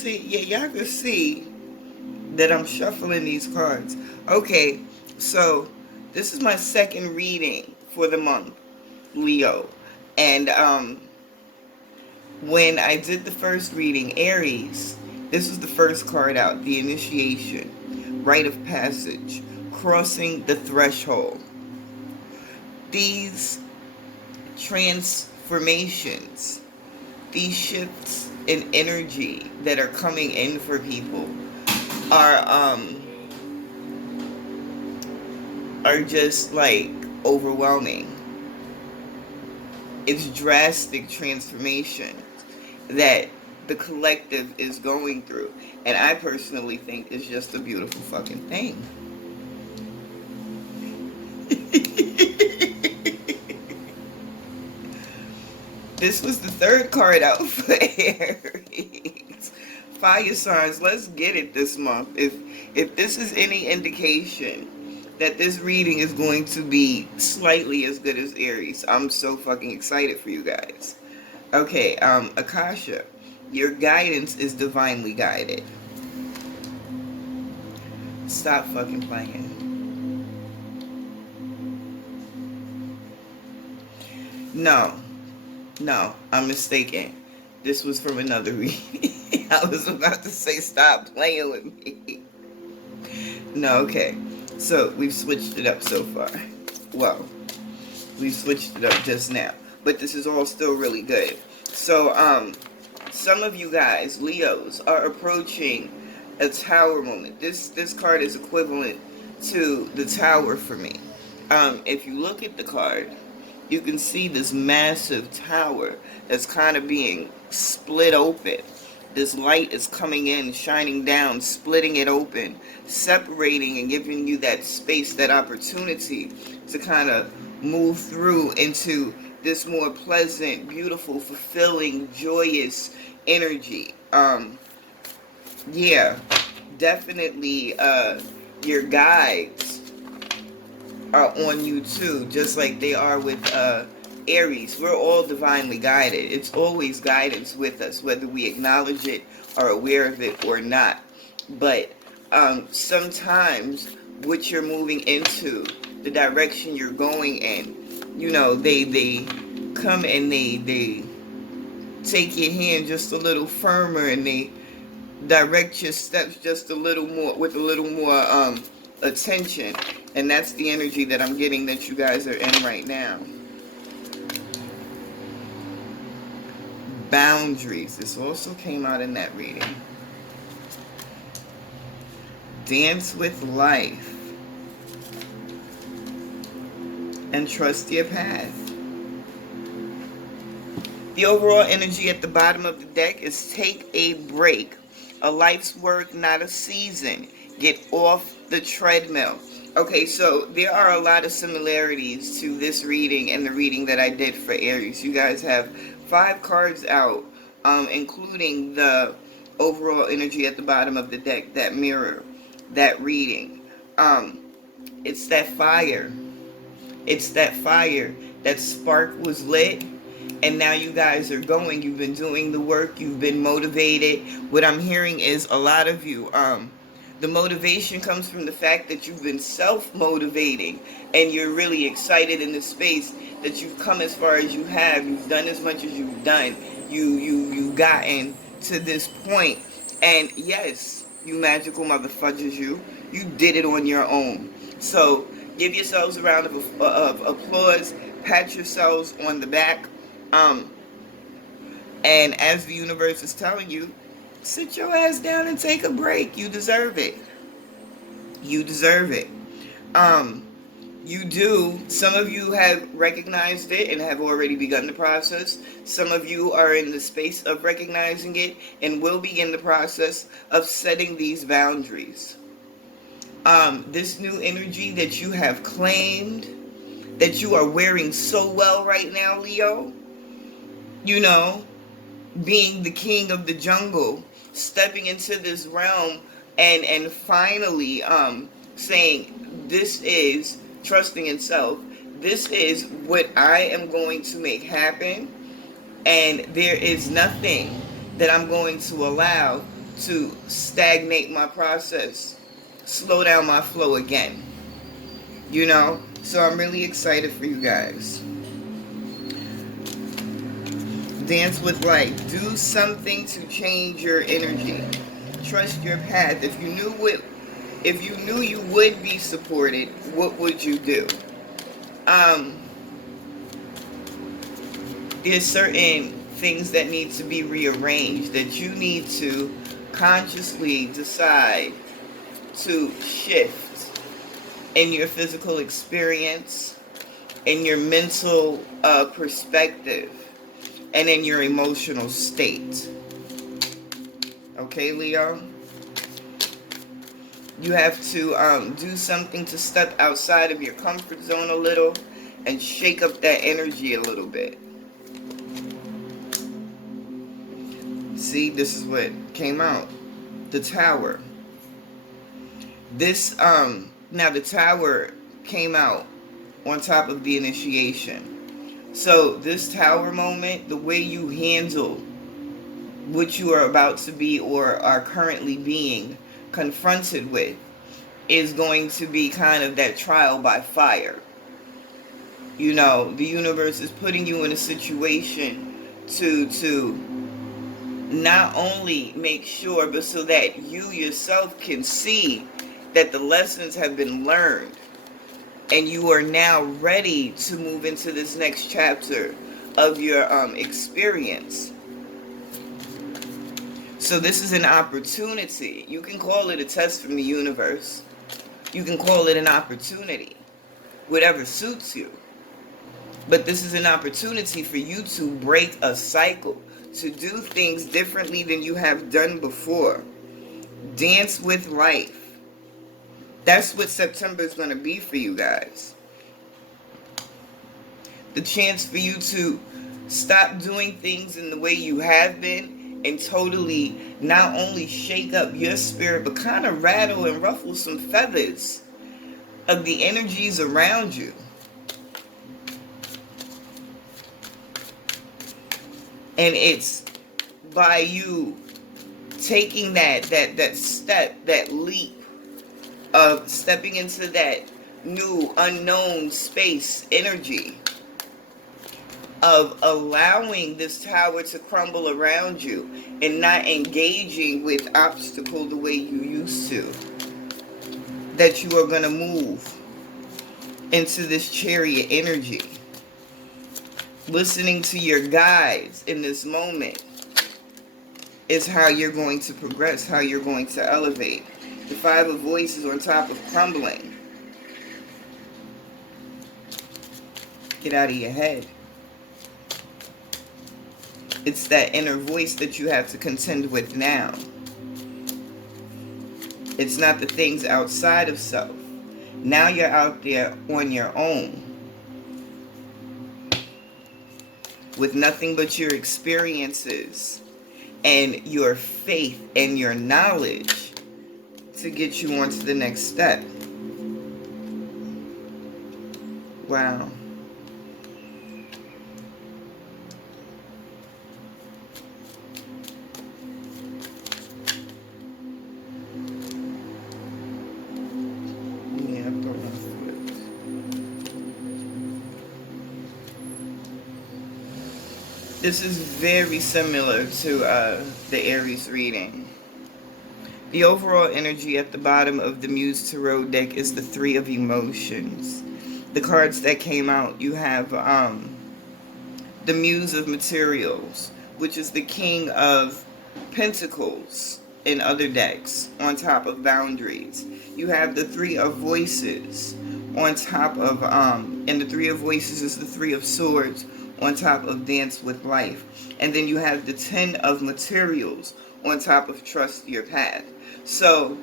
see, yeah, y'all can see that I'm shuffling these cards. Okay, so this is my second reading for the month, Leo. And when I did the first reading, Aries, this was the first card out, the initiation, rite of passage, crossing the threshold. These transformations, these shifts in energy that are coming in for people are just like overwhelming. It's drastic transformation that the collective is going through, and I personally think it's just a beautiful fucking thing. This was the third card out for Aries. Fire signs, let's get it this month. If this is any indication that this reading is going to be slightly as good as Aries, I'm so fucking excited for you guys. Okay, Akasha, your guidance is divinely guided. Stop fucking playing. No, no, I'm mistaken. This was from another reading. I was about to say stop playing with me. No, okay. So we've switched it up so far. Well, we've switched it up just now. But this is all still really good. So, some of you guys, Leos, are approaching a tower moment. This card is equivalent to the tower for me. If you look at the card, you can see this massive tower that's kind of being split open. This light is coming in, shining down, splitting it open, separating and giving you that space, that opportunity to kind of move through into this more pleasant, beautiful, fulfilling, joyous energy. Yeah, definitely your guides are on you too, just like they are with Aries. We're all divinely guided. It's always guidance with us, whether we acknowledge it, are aware of it or not. But sometimes what you're moving into, the direction you're going in, you know, they come and they take your hand just a little firmer, and they direct your steps just a little more, with a little more attention. And that's the energy that I'm getting that you guys are in right now. Boundaries. This also came out in that reading. Dance with life. And trust your path. The overall energy at the bottom of the deck is take a break. A life's work, not a season. Get off the treadmill. Okay, so there are a lot of similarities to this reading and the reading that I did for Aries. You guys have 5 cards out, including the overall energy at the bottom of the deck that mirror that reading. It's that fire. It's that fire. That spark was lit, and now you guys are going. You've been doing the work. You've been motivated. What I'm hearing is a lot of you, the motivation comes from the fact that you've been self-motivating, and you're really excited in the space that you've come as far as you have. You've done as much as you've done. You gotten to this point. And yes, you magical motherfuckers, you did it on your own. So give yourselves a round of applause. Pat yourselves on the back. And as the universe is telling you, sit your ass down and take a break. You deserve it. You deserve it. You do. Some of you have recognized it and have already begun the process. Some of you are in the space of recognizing it and will begin the process of setting these boundaries. This new energy that you have claimed, that you are wearing so well right now, Leo, you know, being the king of the jungle, stepping into this realm and finally saying, this is trusting in self. This is what I am going to make happen, and there is nothing that I'm going to allow to stagnate my process, slow down my flow again. You know? So I'm really excited for you guys. Dance with life. Do something to change your energy. Trust your path. If you knew you would be supported, what would you do? There's certain things that need to be rearranged, that you need to consciously decide to shift in your physical experience, in your mental perspective, and in your emotional state. Okay, Leo? You have to do something to step outside of your comfort zone a little and shake up that energy a little bit. See, this is what came out. The Tower. This, now the Tower came out on top of the initiation. So this Tower moment, the way you handle what you are about to be or are currently being confronted with is going to be kind of that trial by fire. You know, the universe is putting you in a situation to not only make sure, but so that you yourself can see that the lessons have been learned and you are now ready to move into this next chapter of your experience. So this is an opportunity. You can call it a test from the universe. You can call it an opportunity. Whatever suits you. But this is an opportunity for you to break a cycle, to do things differently than you have done before. Dance with life. That's what September is going to be for you guys. The chance for you to stop doing things in the way you have been and totally not only shake up your spirit, but kind of rattle and ruffle some feathers of the energies around you. And it's by you taking that step, that leap of stepping into that new unknown space energy, of allowing this tower to crumble around you and not engaging with obstacle the way you used to, that you are going to move into this chariot energy. Listening to your guides in this moment is how you're going to progress, how you're going to elevate. The Five of Voices on top of crumbling. Get out of your head. It's that inner voice that you have to contend with now. It's not the things outside of self. Now you're out there on your own, with nothing but your experiences and your faith and your knowledge to get you on to the next step. Wow. This is very similar to the Aries reading. The overall energy at the bottom of the Muse Tarot deck is the Three of Emotions. The cards that came out, you have the Muse of Materials, which is the King of Pentacles in other decks, on top of Boundaries. You have the Three of Voices on top of, and the Three of Voices is the Three of Swords on top of Dance with Life. And then you have the Ten of Materials on top of Trust Your Path. So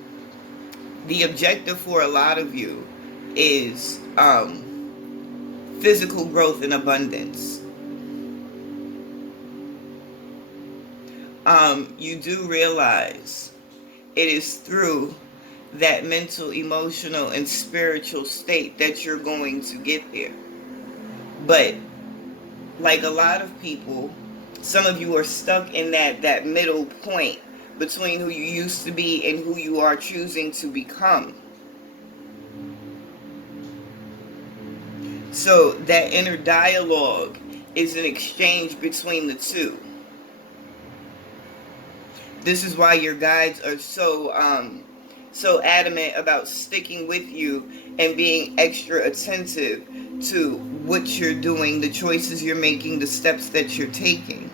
the objective for a lot of you is physical growth and abundance. You do realize it is through that mental, emotional, and spiritual state that you're going to get there. But like a lot of people, some of you are stuck in that middle point between who you used to be and who you are choosing to become. So that inner dialogue is an exchange between the two. This is why your guides are so adamant about sticking with you and being extra attentive to what you're doing, the choices you're making, the steps that you're taking.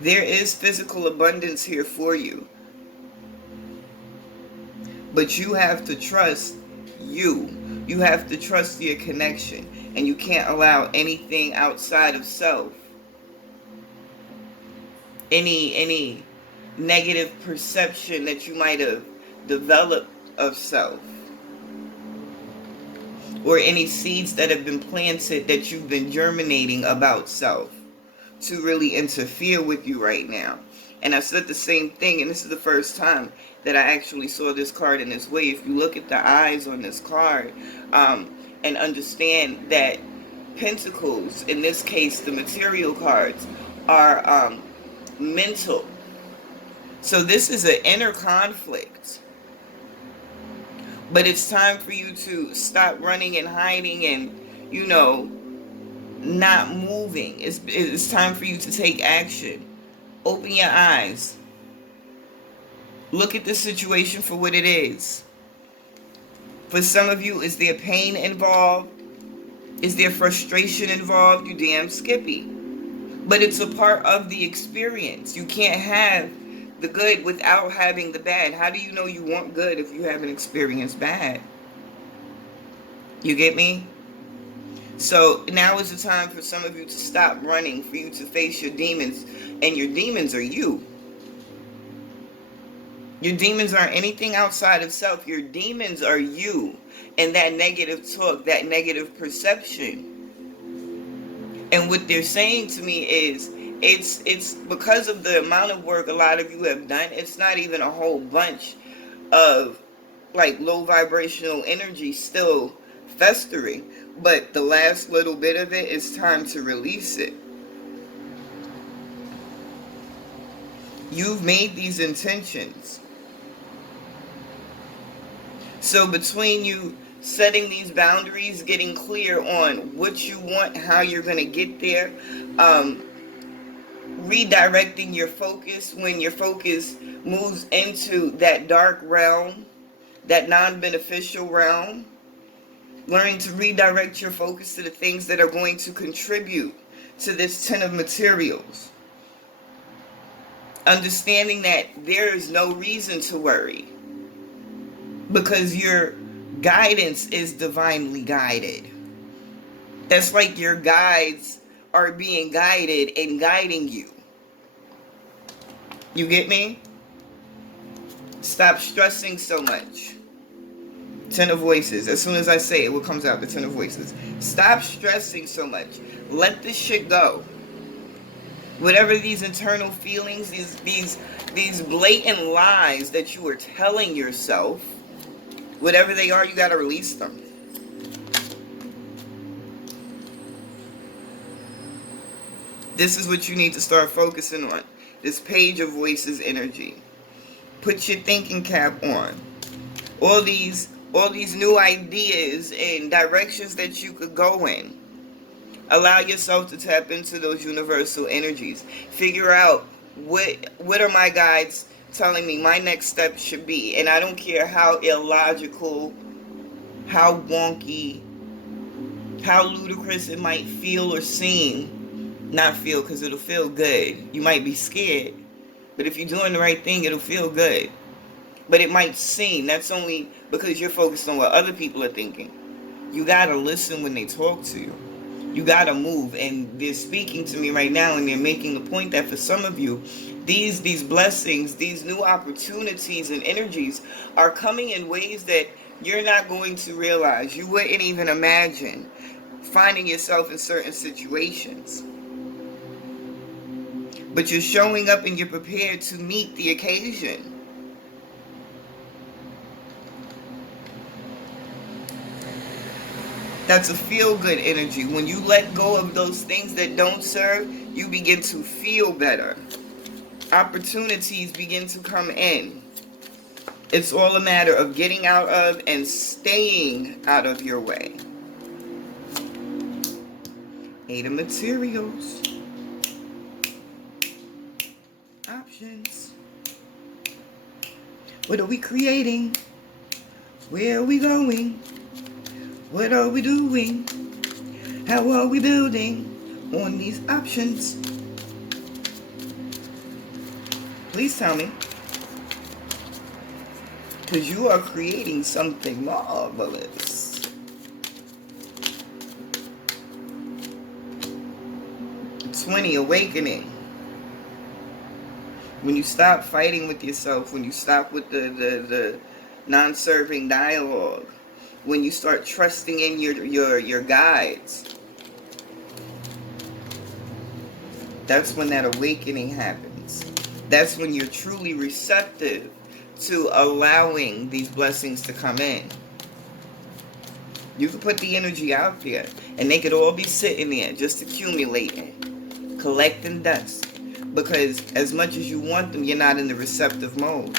There is physical abundance here for you, but you have to trust you. You have to trust your connection, and you can't allow anything outside of self, any negative perception that you might have developed of self, or any seeds that have been planted that you've been germinating about self, to really interfere with you right now. And I said the same thing, and this is the first time that I actually saw this card in this way. If you look at the eyes on this card, and understand that Pentacles, in this case the material cards, are mental. So this is an inner conflict. But it's time for you to stop running and hiding and, not moving. It's time for you to take action. Open your eyes. Look at the situation for what it is. For some of you, is there pain involved? Is there frustration involved? You damn skippy. But it's a part of the experience. You can't have the good without having the bad. How do you know you want good if you haven't experienced bad? You get me? So now is the time for some of you to stop running, for you to face your demons. And your demons are you. Your demons aren't anything outside of self. Your demons are you. And that negative talk, that negative perception. And what they're saying to me is, it's because of the amount of work a lot of you have done, it's not even a whole bunch of like low vibrational energy still festering. But the last little bit of it, is time to release it. You've made these intentions. So between you setting these boundaries, getting clear on what you want, how you're going to get there, redirecting your focus when your focus moves into that dark realm, that non-beneficial realm, learning to redirect your focus to the things that are going to contribute to this 10 of materials. Understanding that there is no reason to worry, because your guidance is divinely guided. That's like your guides are being guided and guiding you. You get me? Stop stressing so much. 10 of Voices. As soon as I say it, what comes out? The 10 of Voices. Stop stressing so much. Let this shit go. Whatever these internal feelings, these blatant lies that you are telling yourself, whatever they are, you got to release them. This is what you need to start focusing on. This Page of Voices energy. Put your thinking cap on. All these new ideas and directions that you could go in. Allow yourself to tap into those universal energies. Figure out what are my guides telling me my next step should be. And I don't care how illogical, how wonky, how ludicrous it might feel or seem. Not feel, because it'll feel good. You might be scared, but if you're doing the right thing, it'll feel good. But it might seem, that's only because you're focused on what other people are thinking. You gotta listen when they talk to you. You gotta move. And they're speaking to me right now, and they're making the point that for some of you, these blessings, these new opportunities and energies are coming in ways that you're not going to realize. You wouldn't even imagine finding yourself in certain situations. But you're showing up and you're prepared to meet the occasion. That's a feel-good energy. When you let go of those things that don't serve, you begin to feel better. opportunities begin to come in. It's all a matter of getting out of and staying out of your way. Eight of materials. Options. What are we creating? Where are we going? What are we doing? How are we building on these options? Please tell me. Because you are creating something marvelous. It's 20, awakening. When you stop fighting with yourself, when you stop with the non-serving dialogue, when you start trusting in your guides, that's when that awakening happens. That's when you're truly receptive to allowing these blessings to come in. You could put the energy out there and they could all be sitting there just accumulating, collecting dust. Because as much as you want them, you're not in the receptive mode.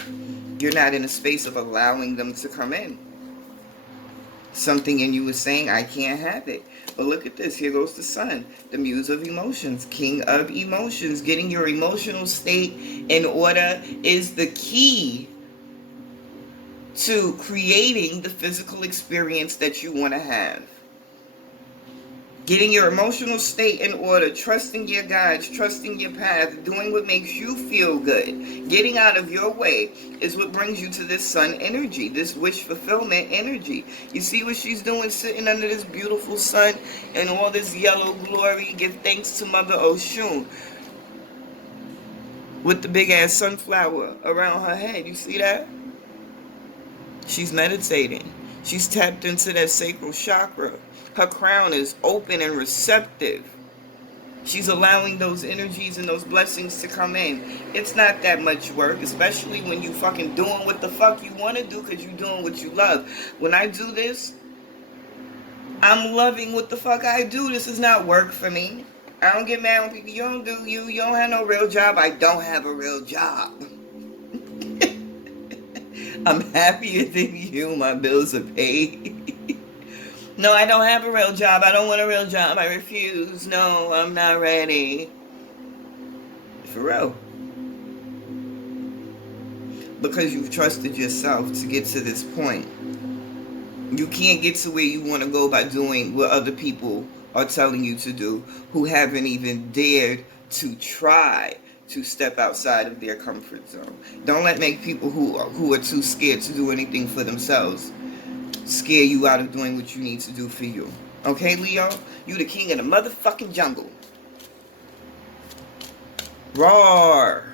You're not in a space of allowing them to come in. Something in you is saying, I can't have it. But look at this. Here goes the sun. The muse of emotions. King of emotions. Getting your emotional state in order is the key to creating the physical experience that you want to have. Getting your emotional state in order, trusting your guides, trusting your path, doing what makes you feel good. Getting out of your way is what brings you to this sun energy, this wish fulfillment energy. You see what she's doing, sitting under this beautiful sun and all this yellow glory. Give thanks to Mother Oshun with the big ass sunflower around her head. You see that? She's meditating. She's tapped into that sacral chakra. Her crown is open and receptive. She's allowing those energies and those blessings to come in. It's not that much work, especially when you fucking doing what the fuck you want to do because you're doing what you love. When I do this, I'm loving what the fuck I do. This is not work for me. I don't get mad when people, you don't have no real job. I don't have a real job. I'm happier than you. My bills are paid. No, I don't have a real job. I don't want a real job. I refuse. No, I'm not ready. For real. Because you've trusted yourself to get to this point. You can't get to where you want to go by doing what other people are telling you to do, who haven't even dared to try to step outside of their comfort zone. Don't let make people who are too scared to do anything for themselves scare you out of doing what you need to do for you. Okay, Leo? You the king of the motherfucking jungle. Roar.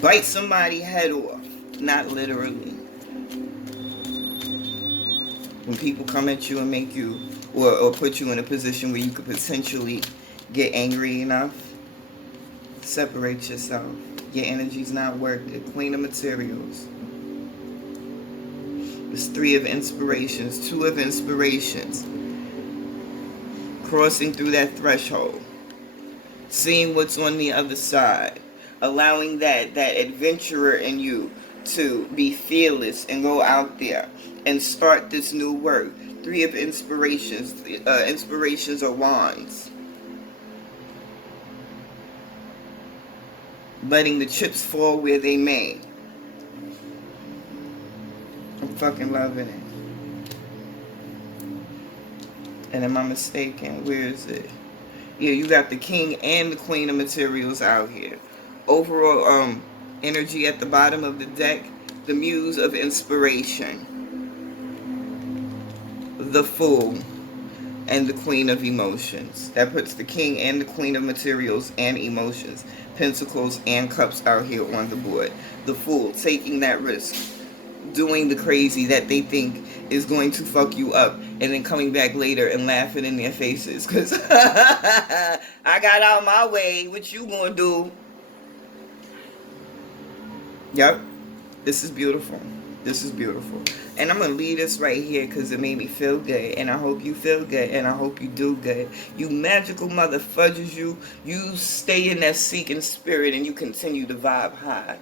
Bite somebody's head off. Not literally. When people come at you and make you, or put you in a position where you could potentially get angry enough, separate yourself. Your energy's not worth it. Queen of materials. It's 3 of inspirations, 2 of inspirations. Crossing through that threshold. Seeing what's on the other side. Allowing that adventurer in you to be fearless and go out there and start this new work. 3 of inspirations. Inspirations are wands. Letting the chips fall where they may. I'm fucking loving it. And am I mistaken? Where is it? Yeah, you got the king and the queen of materials out here. Overall, energy at the bottom of the deck. The muse of inspiration. The fool. And the queen of emotions. That puts the king and the queen of materials and emotions. Pentacles and cups out here on the board. The fool, taking that risk. Doing the crazy that they think is going to fuck you up, and then coming back later and laughing in their faces because I got out my way. What you gonna do? Yep, this is beautiful. This is beautiful. And I'm going to leave this right here because it made me feel good. And I hope you feel good. And I hope you do good. You magical mother fudges you. You stay in that seeking spirit and you continue to vibe high.